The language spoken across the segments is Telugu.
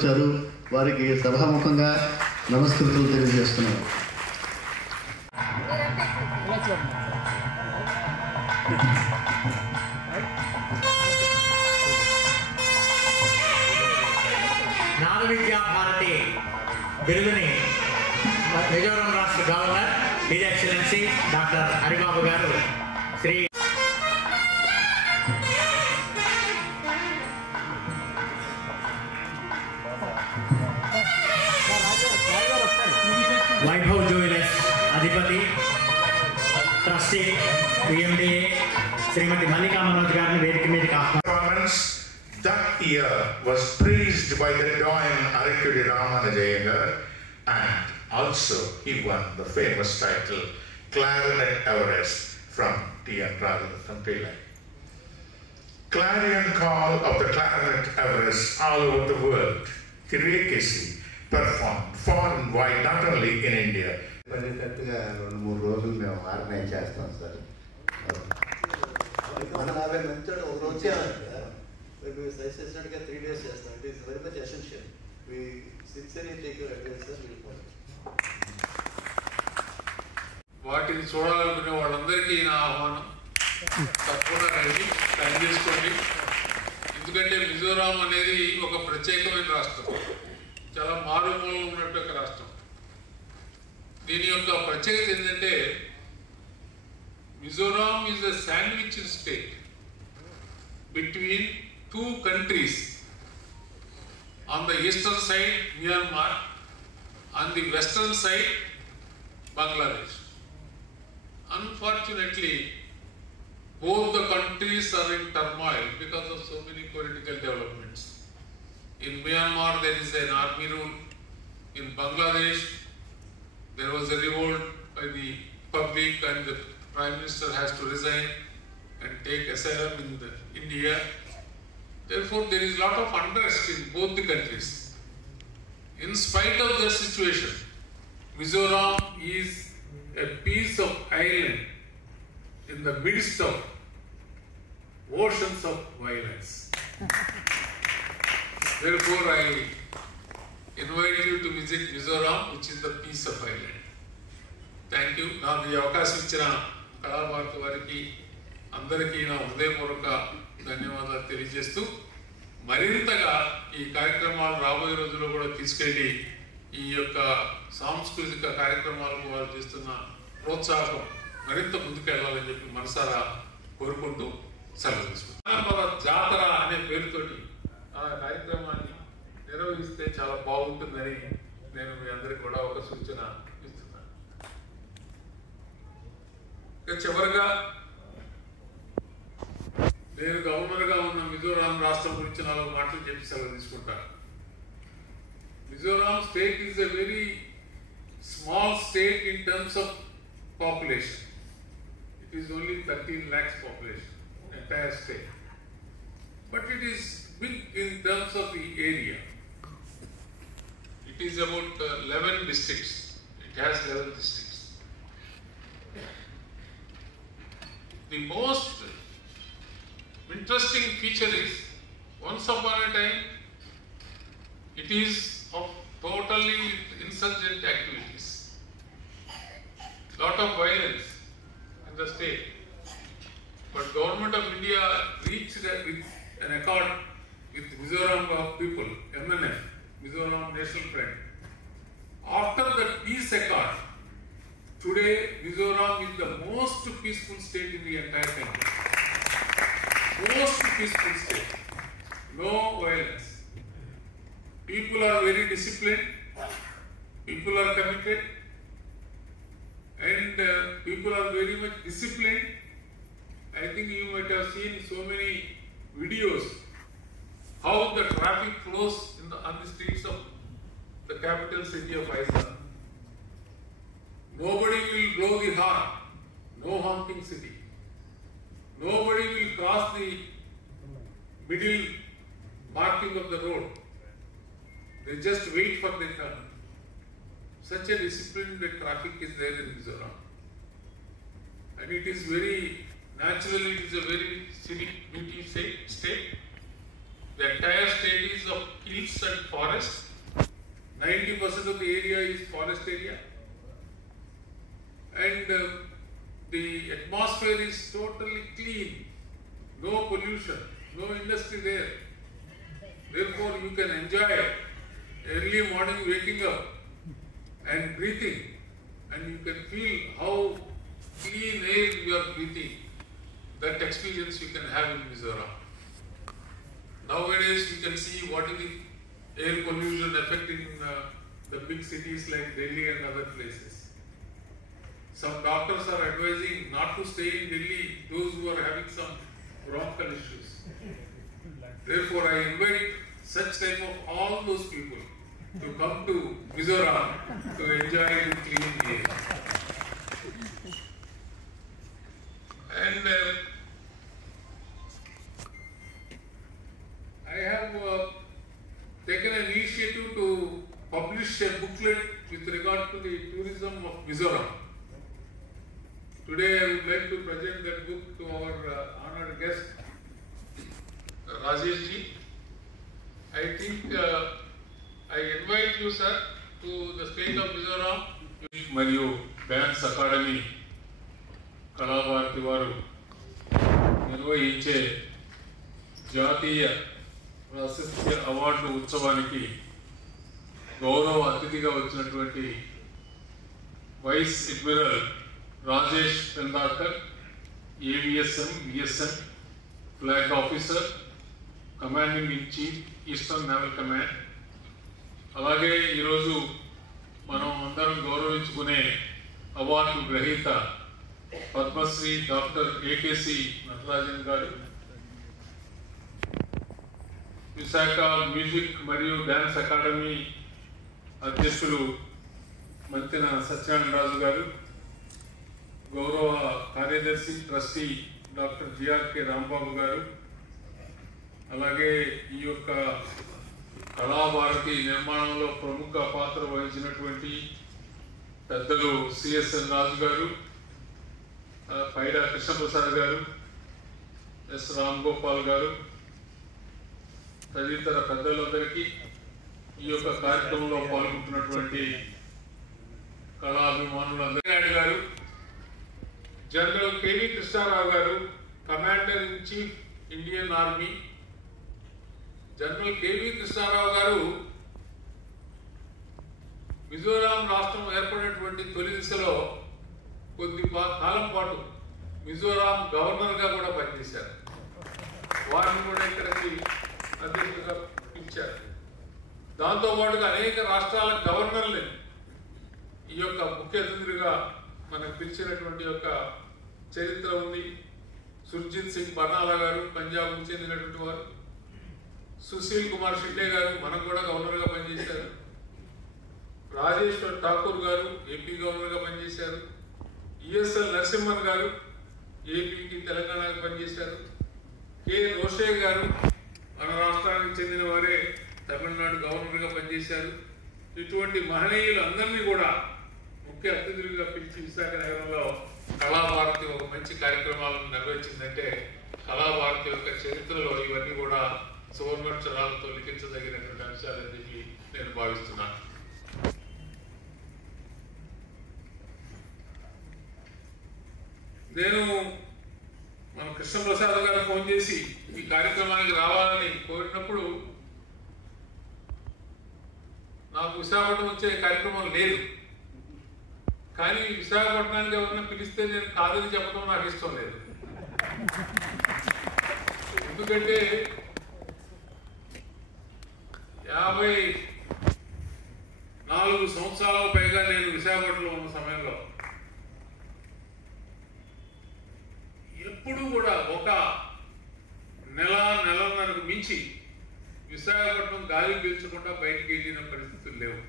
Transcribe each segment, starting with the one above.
వచ్చారు. వారికి సభాముఖంగా నమస్కృతులు తెలియజేస్తున్నాను. నాద విద్యా భారతి బిరుదుని మిజోరాం రాష్ట్ర governor his excellency doctor Haribabu గారు శ్రీ వైభవ్ జ్యువెలర్స్ అధిపతి ట్రస్టీ PMDA శ్రీమతి మల్లికా మనోజ్ గారిని వేదిక మీదకి ఆహ్వానిస్తున్నాను. That year was praised by the Doyen Arakkudi Ramanujayanga, and also he won the famous title Clarinet Everest from T.N. Rajaratnam Pillai. Clarion call of the Clarinet Everest all over the world, Kirekesi performed far and wide, not only in India. పడేటట్టుగా 2-3 రోజులు మేము ఆర్గనైజ్ చేస్తాం సార్. మన 50 మంది ఒక రోజు చేయాలంటే సజెస్టెడ్గా 3 days చేస్తాం. It is very much essential. We sincerely take your advices. వాటిని చూడాలనుకునే వాళ్ళందరికీ నా ఆహ్వానం. తప్పకుండా రండి, ప్లాన్ చేసుకోండి. ఎందుకంటే మిజోరాం అనేది ఒక ప్రత్యేకమైన రాష్ట్రం, చాలా మారుమూలలో ఉన్నటువంటి రాష్ట్రం. దీని యొక్క ప్రత్యేకత ఏంటంటే Mizoram is a sandwich state between 2 countries. On the eastern side Myanmar, on the western side Bangladesh. Unfortunately, both the countries are in turmoil because of so many political developments. In Myanmar there is an army rule. In Bangladesh there was a revolt by the public and the Prime Minister has to resign and take asylum in India. Therefore, there is a lot of unrest in both the countries. In spite of that situation, Mizoram is a piece of island in the midst of oceans of violence. Therefore, I invite you to visit Mizoram, which is the piece of island. Thank you. నాకు ఈ అవకాశం ఇచ్చిన కళాభారతి వారికి అందరికీ నా హృదయపూర్వక ధన్యవాదాలు తెలియజేస్తూ, మరింతగా ఈ కార్యక్రమాలు రాబోయే రోజుల్లో కూడా తీసుకెళ్ళి ఈ యొక్క సాంస్కృతిక కార్యక్రమాలకు వారు చేస్తున్న ప్రోత్సాహం మరింత ముందుకెళ్ళాలని చెప్పి మనసారా కోరుకుంటూ సెలవు తీసుకుంటాం. జాతర అనే పేరుతోటి ఆ కార్యక్రమాన్ని నిర్వహిస్తే చాలా బాగుంటుందని నేను మీ అందరికీ కూడా ఒక సూచన ఇస్తున్నాను. ఇక చివరిగా నేను గవర్నర్గా ఉన్న మిజోరాం రాష్ట్రం గురించి 4 మాటలు చెప్పి సెలవు తీసుకుంటాను. Mizoram state is a very small state in terms of population. It is only 13 lakhs population, entire state. But it is big in terms of the area. It is about 11 districts. It has 11 districts. The most interesting feature is, once upon a time, it is of totally insurgent activities. Lot of violence in the state. But Government of India reached with an accord with Mizoram people, MNF, Mizoram National Front. After the peace accord, today Mizoram is the most peaceful state in the entire country. Most peaceful state. No violence. People are very disciplined, people are committed, and people are very much disciplined. I think you might have seen so many videos how the traffic flows on the streets of the capital city of Iceland. Nobody will blow the horn, no honking city. Nobody will cross the middle marking of the road. They just wait for their turn. Such a disciplined traffic is there in Mizoram. And it is very, naturally it is a very scenic, beauty state. The entire state is of hills and forest. 90% of the area is forest area. And the atmosphere is totally clean. No pollution, no industry there. Therefore, you can enjoy early morning waking up and breathing, and you can feel how clean air you are breathing. That experience you can have in Mizoram. Nowadays, you can see what is the air pollution affecting the big cities like Delhi and other places. Some doctors are advising not to stay in Delhi, those who are having some bronchial issues. Therefore, I invite such type of all those people to come to Mizoram to enjoy the clean air. And I have taken an initiative to publish a booklet with regard to the tourism of Mizoram. Today I would like to present that book to our honored guest, Rajesh ji. I think I invite you, sir, to the state of Mizoram. Mariyu Dance Academy Kalabharathi వారు నిర్వహించే జాతీయ ప్రశస్తి అవార్డు ఉత్సవానికి గౌరవ అతిథిగా వచ్చినటువంటి vice admiral Rajesh Pendarkar, AVSM VSM flag officer, commanding in chief eastern naval command. అలాగే ఈరోజు మనం అందరం గౌరవించుకునే అవార్డు గ్రహీత పద్మశ్రీ డాక్టర్ ఏకేసి నటరాజన్ గారు, విశాఖ మ్యూజిక్ మరియు డ్యాన్స్ అకాడమీ అధ్యక్షులు మంతెన సత్యనారాయణ రాజు గారు, గౌరవ కార్యదర్శి ట్రస్టీ డాక్టర్ జిఆర్కే రాంబాబు గారు, అలాగే ఈ యొక్క కళాభారతి నిర్మాణంలో ప్రముఖ పాత్ర వహించినటువంటి పెద్దలు సిఎస్ఎన్ రాజు గారు, పైడా కృష్ణప్రసాద్ గారు, ఎస్ రామ్ గోపాల్ గారు, తదితర పెద్దలందరికీ, ఈ యొక్క కార్యక్రమంలో పాల్గొంటున్నటువంటి కళాభిమానులందరికీ గారు, జనరల్ కేవీ కృష్ణారావు గారు, commander in chief Indian army. General KV Krishnarao గారు మిజోరాం రాష్ట్రం ఏర్పడినటువంటి తొలి దిశలో కొద్ది కాలం పాటు మిజోరాం గవర్నర్గా కూడా పనిచేశారు. వారిని కూడా ఇక్కడికి అధ్యక్షులుగా పిలిచారు. దాంతోపాటుగా అనేక రాష్ట్రాల గవర్నర్ని ఈ యొక్క ముఖ్య అతిథులుగా మనకు పిలిచినటువంటి యొక్క చరిత్ర ఉంది. సుర్జిత్ సింగ్ బర్నాలా గారు పంజాబ్కు చెందినటువంటి వారు, సుశీల్ కుమార్ షిండే గారు మనకు కూడా గవర్నర్గా పనిచేశారు, రాజేశ్వర్ ఠాకూర్ గారు ఏపీ గవర్నర్గా పనిచేశారు, ఈఎస్ఎల్ నరసింహన్ గారు ఏపీకి తెలంగాణకు పనిచేశారు, కె రోషే గారు మన రాష్ట్రానికి చెందిన వారే తమిళనాడు గవర్నర్గా పనిచేశారు. ఇటువంటి మహనీయులు అందరినీ కూడా ముఖ్య అతిథులుగా పిలిచి విశాఖ నగరంలో కళాభారతి ఒక మంచి కార్యక్రమాలను నిర్వహించిందంటే కళాభారతి యొక్క చరిత్రలో ఇవన్నీ కూడా సువర్ణాక్షరాలతో లిఖించదగినటువంటి అంశాలని చెప్పి నేను భావిస్తున్నాను. నేను మన కృష్ణప్రసాద్ గారు ఫోన్ చేసి ఈ కార్యక్రమానికి రావాలని కోరినప్పుడు నాకు విశాఖపట్నం వచ్చే కార్యక్రమం లేదు. కానీ విశాఖపట్నానికి ఎవరైనా పిలిస్తే నేను కాదని చెప్పడం నాకు ఇష్టం లేదు. ఎందుకంటే 54 సంవత్సరాలకు పైగా నేను విశాఖపట్నంలో ఉన్న సమయంలో ఎప్పుడు కూడా ఒక నెలన్నరకు మించి విశాఖపట్నం గాలి పీల్చకుండా బయటికి వెళ్ళిన పరిస్థితులు లేవు.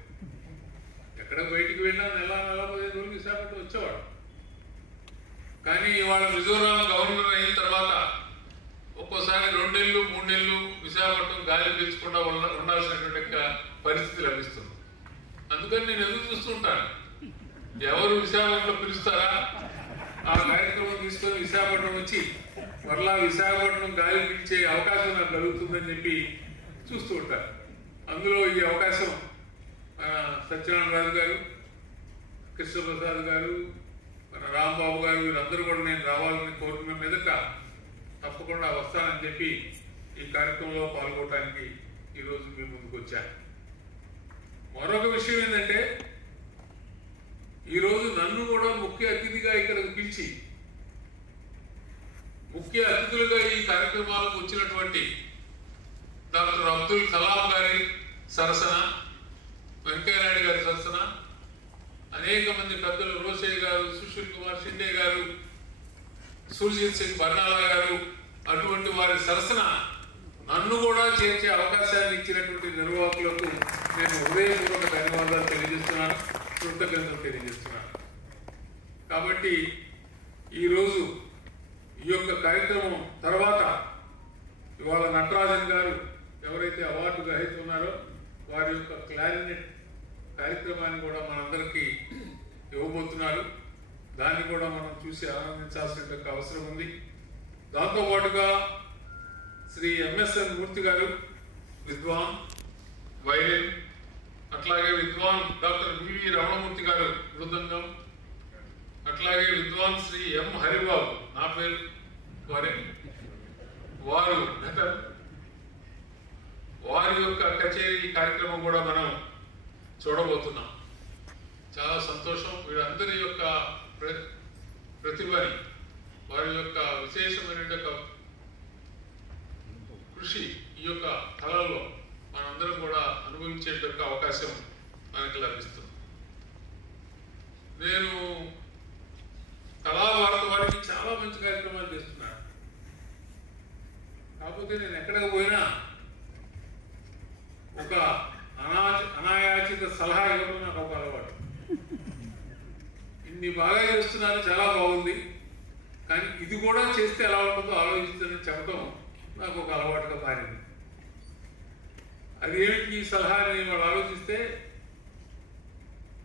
ఎక్కడ బయటికి వెళ్ళినా నెల 15 రోజులు విశాఖపట్నం వచ్చేవాడు. కానీ ఇవాళ మిజోరాం గవర్నర్ అయిన తర్వాత ఒక్కోసారి 2 నెలలు 3 నెలలు విశాఖపట్నం గాలి పీల్చకుండా ఉండాల్సినటువంటి పరిస్థితి లభిస్తుంది. అందుకని నేను ఎదురు చూస్తుంటాను, ఎవరు విశాఖపట్నం పిలుస్తారా, ఆ కార్యక్రమం తీసుకొని విశాఖపట్నం వచ్చి మరలా విశాఖపట్నం గాలి పీల్చే అవకాశం నాకు కలుగుతుందని చెప్పి చూస్తూ ఉంటారు. అందులో ఈ అవకాశం సత్యనారాయణ రాజు గారు, కృష్ణప్రసాద్ గారు, మన రాంబాబు గారు వీళ్ళందరూ కూడా నేను రావాలని కోరుకున్న మీదట తప్పకుండా వస్తానని చెప్పి ఈ కార్యక్రమంలో పాల్గొనడానికి ఈరోజు మీ ముందుకు వచ్చాను. మరొక విషయం ఏంటంటే, ఈరోజు నన్ను కూడా ముఖ్య అతిథిగా ఇక్కడికి పిలిచి ముఖ్య అతిథులుగా ఈ కార్యక్రమాలకు వచ్చినటువంటి డాక్టర్ అబ్దుల్ కలాం గారి సరసన, వెంకయ్యనాయుడు గారి సరసన, అనేక మంది పెద్దలు రోసయ్య గారు, సుశీల్ కుమార్ షిండే గారు, సుర్జిత్ సింగ్ బర్నాలా గారు, అటువంటి వారి సరసన నన్ను కూడా చేర్చే అవకాశాన్ని ఇచ్చినటువంటి నిర్వాహకులకు నేను హృదయపూర్వక ధన్యవాదాలు తెలియజేస్తున్నాను, కృతజ్ఞతలు తెలియజేస్తున్నాను. కాబట్టి ఈరోజు ఈ యొక్క కార్యక్రమం తర్వాత ఇవాళ నటరాజన్ గారు ఎవరైతే అవార్డు గ్రహీత ఉన్నారో వారి యొక్క క్లారినెట్ కార్యక్రమాన్ని కూడా మనందరికీ ఇవ్వబోతున్నారు. దాన్ని కూడా మనం చూసి ఆనందించాల్సిన అవసరం ఉంది. దాంతోపాటుగా శ్రీ ఎంఎస్ఎన్ మూర్తి గారు విద్వాన్ వైలిన్, అట్లాగే విద్వాన్ డాక్టర్ వివి రమణమూర్తి గారు మృదంగం, అట్లాగే విద్వాన్ శ్రీ ఎం హరిబాబు, నా పేరు వారే, వారి యొక్క కచేరీ కార్యక్రమం కూడా మనం చూడబోతున్నాం. చాలా సంతోషం. వీరందరి యొక్క ప్రతిభని, వారి యొక్క విశేషమైన కృషి ఈ యొక్క కళలో మనందరం కూడా అనుభవించేట అవకాశం మనకి లభిస్తుంది. నేను కళాభారత వారికి చాలా మంచి కార్యక్రమాలు చేస్తున్నాను. కాకపోతే నేను ఎక్కడికి పోయినా ఒక అనాయాచిత సలహా ఇవ్వడం నాకు ఒక అలవాటు. ఇన్ని బాగా చేస్తున్నారు, చాలా బాగుంది, కానీ ఇది కూడా చేస్తే ఎలా ఉంటుందో ఆలోచిస్తుందని చెప్పడం నాకు ఒక అలవాటుగా మారింది. అది ఏమిటి ఈ సలహాని వాళ్ళు ఆలోచిస్తే,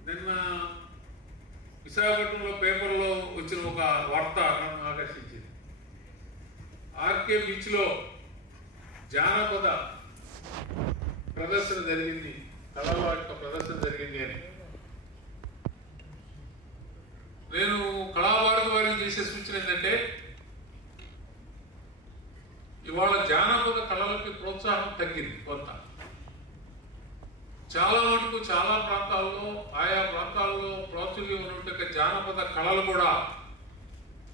నిన్న విశాఖపట్నంలో పేపర్లో వచ్చిన ఒక వార్త నన్ను ఆకర్షించింది. ఆర్కే బీచ్లో జానపద ప్రదర్శన జరిగింది, కళల యొక్క ప్రదర్శన జరిగింది అని. నేను కళాభారతి వారికి చేసే సూచన ఏంటంటే, ఇవాళ జానపద కళలకి ప్రోత్సాహం తగ్గింది కొంత. చాలా మటుకు చాలా ప్రాంతాల్లో, ఆయా ప్రాంతాల్లో ప్రాచుర్యం ఉన్నట్టు జానపద కళలు కూడా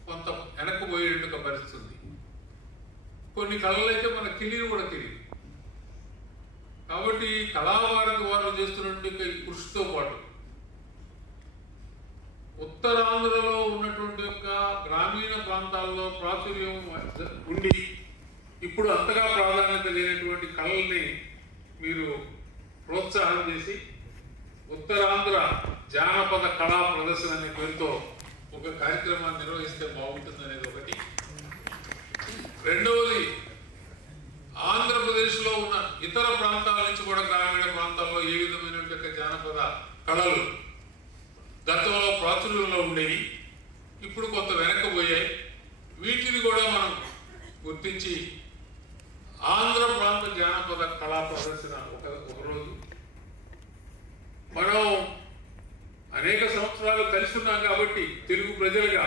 కొంత వెనక్కిపోయేట్టుగా పరిస్థితుంది. కొన్ని కళలు అయితే మనకు తెలియదు కూడా తెలియదు. కాబట్టి కళాభారతి వారు చేస్తున్నటువంటి ఈ కృషితో పాటు ఉత్తరాంధ్రలో ఉన్నటువంటి యొక్క గ్రామీణ ప్రాంతాల్లో ప్రాచుర్యం ఉండి ఇప్పుడు అంతగా ప్రాధాన్యత లేనటువంటి కళల్ని మీరు ప్రోత్సాహం చేసి ఉత్తరాంధ్ర జానపద కళా ప్రదర్శన అనే పేరుతో ఒక కార్యక్రమాన్ని నిర్వహిస్తే బాగుంటుంది అనేది ఒకటి. రెండవది, ఆంధ్రప్రదేశ్లో ఉన్న ఇతర ప్రాంతాల నుంచి కూడా గ్రామీణ ప్రాంతాల్లో ఏ విధమైనటువంటి జానపద కళలు గతంలో ప్రాచుర్యంలో ఉండేవి, ఇప్పుడు కొంత వెనక్కిపోయాయి. వీటిని కూడా మనం గుర్తించి ఆంధ్ర ప్రాంత జానపద కళా ప్రదర్శన ఒకరోజు. మనం అనేక సంవత్సరాలు కలిసి ఉన్నాం కాబట్టి తెలుగు ప్రజలుగా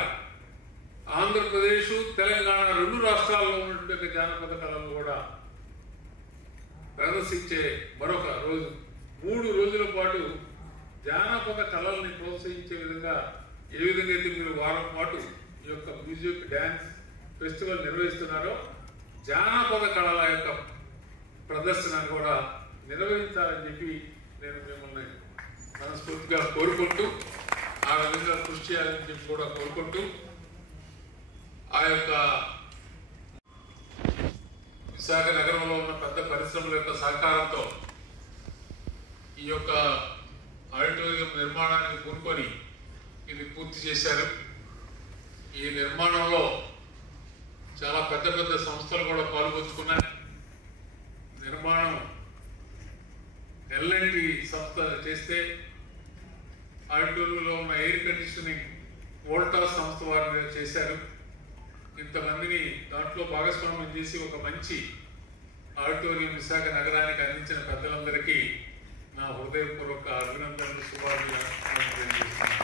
ఆంధ్రప్రదేశ్, తెలంగాణ రెండు రాష్ట్రాల్లో ఉన్నటువంటి జానపద కళలు కూడా ప్రదర్శించే మరొక రోజు, 3 రోజుల పాటు జానపద కళల్ని ప్రోత్సహించే విధంగా ఏ విధంగా అయితే మీరు వారం పాటు ఈ యొక్క మ్యూజిక్ డ్యాన్స్ ఫెస్టివల్ నిర్వహిస్తున్నారో, జానపద కళల యొక్క ప్రదర్శన కూడా నిర్వహించాలని చెప్పి నేను మిమ్మల్ని మనస్ఫూర్తిగా కోరుకుంటూ, ఆ విధంగా కృషి చేయాలని చెప్పి కూడా కోరుకుంటూ, ఆ యొక్క విశాఖ నగరంలో ఉన్న పెద్ద పరిశ్రమల యొక్క సహకారంతో ఈ యొక్క ఆడిటోరియం నిర్మాణానికి పూనుకొని ఇది పూర్తి చేశారు. ఈ నిర్మాణంలో చాలా పెద్ద పెద్ద సంస్థలు కూడా పాల్గొంచుకున్నాయి. నిర్మాణం ఎల్ఎన్టీ సంస్థ చేస్తే, ఆడిటోరియంలో ఉన్న ఎయిర్ కండిషనింగ్ వోల్టాస్ సంస్థ వారు చేశారు. ఇంతమందిని దాంట్లో భాగస్వామ్యం చేసి ఒక మంచి ఆడిటోరియం విశాఖ నగరానికి అందించిన పెద్దలందరికీ నా హృదయపూర్వక అభినందనలు, శుభాభినందనలు తెలియజేస్తున్నాను.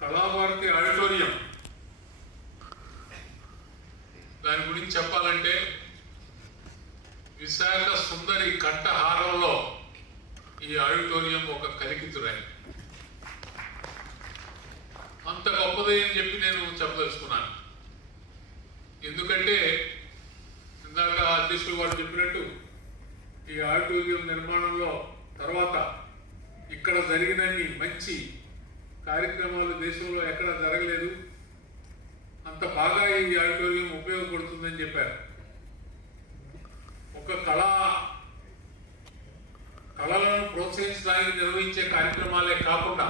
కళాభారతి ఆడిటోరియం దాని గురించి చెప్పాలంటే విశాఖ సుందరి కంఠహారంలో ఈ ఆడిటోరియం ఒక కలికితురాయి. అంత గొప్పది అని చెప్పి నేను చెప్పదలుచుకున్నాను. ఎందుకంటే ఇందాక అధ్యక్షులు వారు చెప్పినట్టు ఈ ఆడిటోరియం నిర్మాణంలో తర్వాత ఇక్కడ జరిగినన్ని మంచి కార్యక్రమాలు దేశంలో ఎక్కడ జరగలేదు, అంత బాగా ఈ ఆడిటోరియం ఉపయోగపడుతుందని చెప్పారు. ఒక కళలను ప్రోత్సహించడానికి నిర్వహించే కార్యక్రమాలే కాకుండా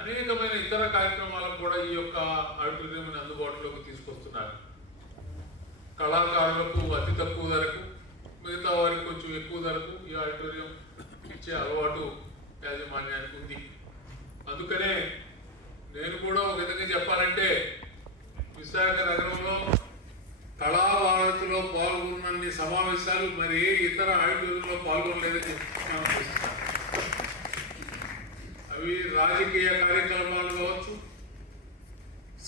అనేకమైన ఇతర కార్యక్రమాలకు కూడా ఈ యొక్క ఆడిటోరియం అందుబాటులోకి తీసుకొస్తున్నారు. కళాకారులకు అతి తక్కువ ధరకు, మిగతా వారికి కొంచెం ఎక్కువ ధరకు ఈ ఆడిటోరియం ఇచ్చే అలవాటు యాజమాన్యానికి ఉంది. అందుకనే నేను కూడా ఒక విధంగా చెప్పాలంటే విశాఖ నగరంలో కళాభారతిలో పాల్గొన్నన్ని సమావేశాలు మరి ఏ ఇతర ఆడిటోరియంలో పాల్గొనలేదని చెప్తున్నాను. అవి రాజకీయ కార్యక్రమాలు కావచ్చు,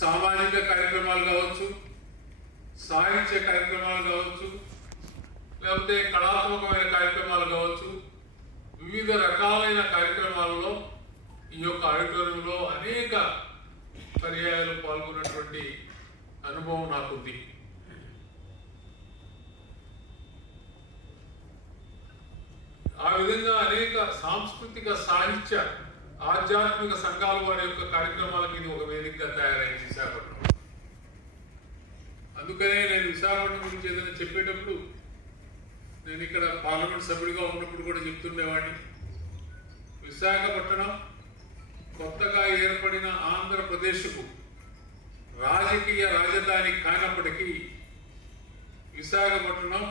సామాజిక కార్యక్రమాలు కావచ్చు, సాహిత్య కార్యక్రమాలు కావచ్చు, లేకపోతే కళాత్మకమైన కార్యక్రమాలు కావచ్చు, వివిధ రకాలైన కార్యక్రమాలలో ఈ యొక్క ఆడిటోరియంలో అనేక పర్యాయాలు పాల్గొన్నటువంటి అనుభవం నాకుంది. ఆ విధంగా అనేక సాంస్కృతిక, సాహిత్య, ఆధ్యాత్మిక సంఘాల వారి యొక్క కార్యక్రమాలకి ఇది ఒక వేదికగా తయారైంది విశాఖపట్నం. అందుకనే నేను విశాఖపట్నం గురించి ఏదైనా చెప్పేటప్పుడు నేను ఇక్కడ పార్లమెంట్ సభ్యుడిగా ఉన్నప్పుడు కూడా చెప్తుండేవాడిని. విశాఖపట్నం కొత్తగా ఏర్పడిన ఆంధ్రప్రదేశ్కు రాజకీయ రాజధాని కానప్పటికీ విశాఖపట్నం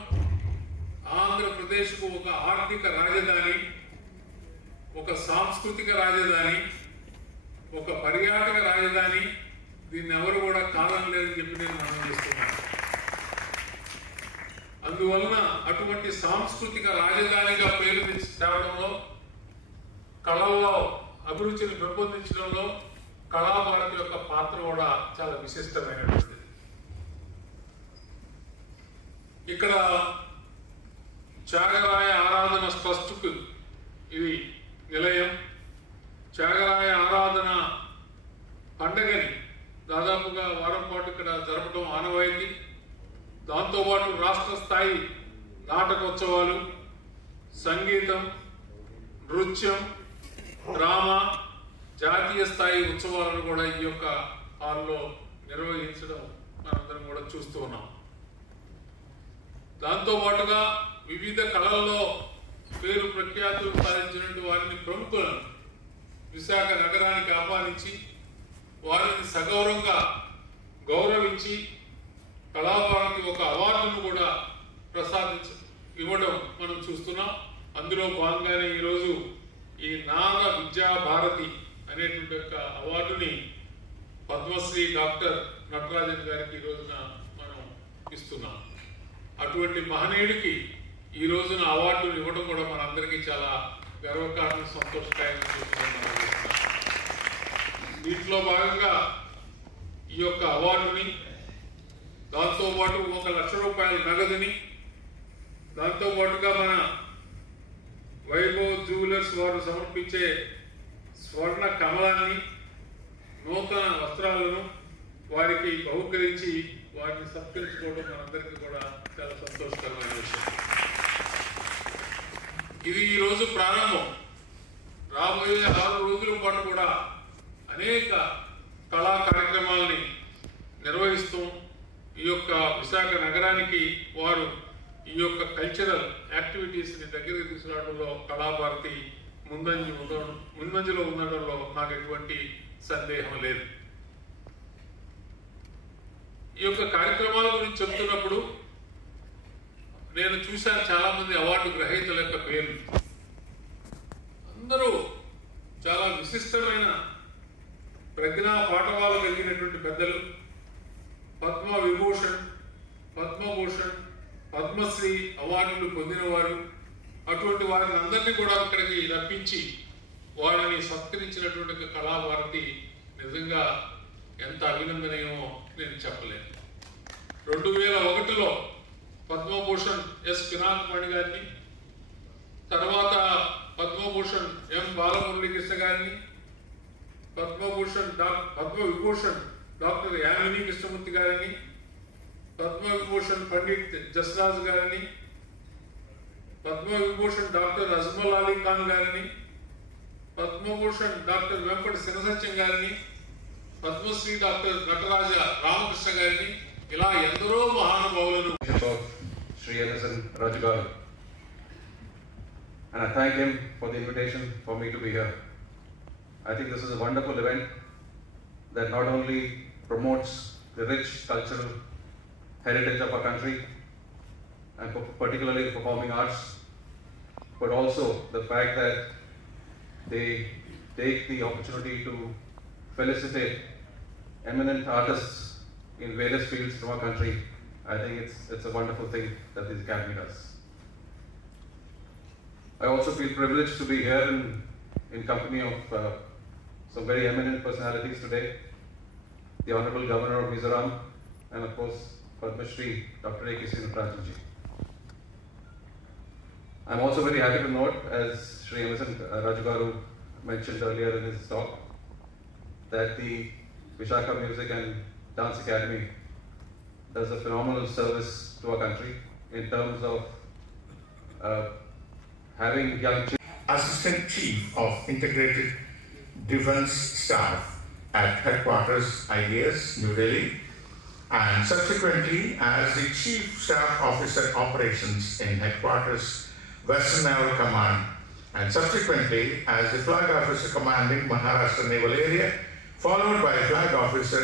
ఆంధ్రప్రదేశ్కు ఒక ఆర్థిక రాజధాని, ఒక సాంస్కృతిక రాజధాని, ఒక పర్యాటక రాజధాని. దీన్ని ఎవరు కూడా కాదని లేదని చెప్పి నేను మనం చేస్తున్నాను. అందువలన అటువంటి సాంస్కృతిక రాజధానిగా పేరు తేవడంలో, కళల్లో అభిరుచిని పెంపొందించడంలో కళాభారతి యొక్క పాత్ర కూడా చాలా విశిష్టమైనటువంటిది. ఇక్కడ త్యాగరాయ ఆరాధన ట్రస్ట్కు ఇది నిలయం. త్యాగరాయ ఆరాధన పండగని దాదాపుగా వారం పాటు ఇక్కడ జరపడం ఆనవాయితీ. దాంతోపాటు రాష్ట్ర స్థాయి నాటకోత్సవాలు, సంగీతం, నృత్యం, డ్రామా, జాతీయ స్థాయి ఉత్సవాలను కూడా ఈ యొక్క హాల్లో నిర్వహించడం మనందరం కూడా చూస్తూ ఉన్నాం. దాంతోపాటుగా వివిధ కళల్లో పేరు ప్రఖ్యాతులు సాధించినటువంటి వారిని, ప్రముఖులను విశాఖ నగరానికి ఆహ్వానించి వారిని సగౌరవంగా గౌరవించి కళాభారతి ఒక అవార్డును కూడా ఇవ్వడం మనం చూస్తున్నాం. అందులో భాగంగానే ఈరోజు ఈ నాగ విద్యా భారతి అనేటువంటి యొక్క అవార్డుని పద్మశ్రీ డాక్టర్ నటరాజన్ గారికి ఈ రోజున మనం ఇస్తున్నాం. అటువంటి మహనీయుడికి ఈ రోజున అవార్డును ఇవ్వడం కూడా మనందరికీ చాలా గర్వకారణం, సంతోషకారణం. దీంట్లో భాగంగా ఈ యొక్క అవార్డుని, దాంతోపాటు 1 లక్ష రూపాయల నగదుని, దాంతోపాటుగా మన వైభవ్ జ్యువెలర్స్ వారు సమర్పించే స్వర్ణ కమలాన్ని, నూతన వస్త్రాలను వారికి బహుకరించి వారిని సత్కరించుకోవడం మనందరికీ కూడా చాలా సంతోషకరమైన విషయం. ఇది ఈ రోజు ప్రారంభం. రాబోయే 6 రోజుల పాటు కూడా అనేక కళా కార్యక్రమాలని నిర్వహిస్తూ ఈ యొక్క విశాఖ నగరానికి వారు ఈ యొక్క కల్చరల్ యాక్టివిటీస్ని దగ్గరికి తీసుకురావడంలో కళాభారతి ముందంజలో ఉండడంలో నాకు ఎటువంటి సందేహం లేదు. ఈ యొక్క కార్యక్రమాల గురించి చెప్తున్నప్పుడు నేను చూశాను చాలా మంది అవార్డు గ్రహీతల యొక్క పేర్లు. అందరూ చాలా విశిష్టమైన ప్రజ్ఞా పాఠవాలు కలిగినటువంటి పెద్దలు. పద్మ విభూషణ్ పద్మభూషణ్, పద్మశ్రీ అవార్డులు పొందినవారు, అటువంటి వారిని అందరినీ కూడా ఇక్కడికి రప్పించి వారిని సత్కరించినటువంటి కళాభారతి నిజంగా ఎంత అభినందనీయమో నేను చెప్పలేను. 2001లో పద్మభూషణ్ ఎస్ పినాక్ మణి గారిని, తర్వాత పద్మభూషణ్ ఎం బాలమురళీకృష్ణ గారిని, పద్మవిభూషణ్ డాక్టర్ యామిని కృష్ణమూర్తి గారిని, పద్మవిభూషణ్ పండిట్ జస్రాజ్ గారిని, పద్మవిభూషణ్ డాక్టర్ అజ్మల్ అలీ ఖాన్ గారిని, పద్మభూషణ్ డాక్టర్ వెంపటి శివసత్యం గారిని, పద్మశ్రీ డాక్టర్ నటరాజ రామకృష్ణ గారిని, ఇలా ఎందరో మహానుభావులను Sri Emerson Rajagaru, and I thank him for the invitation for me to be here. I think this is a wonderful event that not only promotes the rich cultural heritage of our country and particularly the performing arts, but also the fact that they take the opportunity to felicitate eminent artists in various fields from our country. I think it's a wonderful thing that this academy does. I also feel privileged to be here in company of some very eminent personalities today. The Honorable Governor of Mizoram and of course Padma Shri Dr. A.K. Srinivasarajan ji. I'm also very happy to note, as Sri Emerson Rajagaru mentioned earlier in his talk, that the Vishaka Music and Dance Academy does a phenomenal service to our country in terms of having young children. Assistant Chief of Integrated Defence Staff at Headquarters IDS, New Delhi, and subsequently as the Chief Staff Officer Operations in Headquarters, Western Naval Command, and subsequently as the Flag Officer Commanding Maharashtra Naval Area, followed by Flag Officer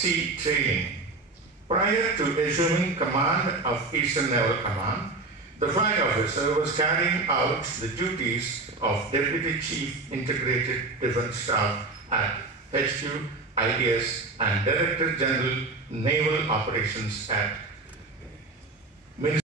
Sea Training. Prior to assuming command of Eastern Naval Command, the Flag Officer was carrying out the duties of Deputy Chief Integrated Defence Staff at HQ, IDS, and Director General Naval Operations at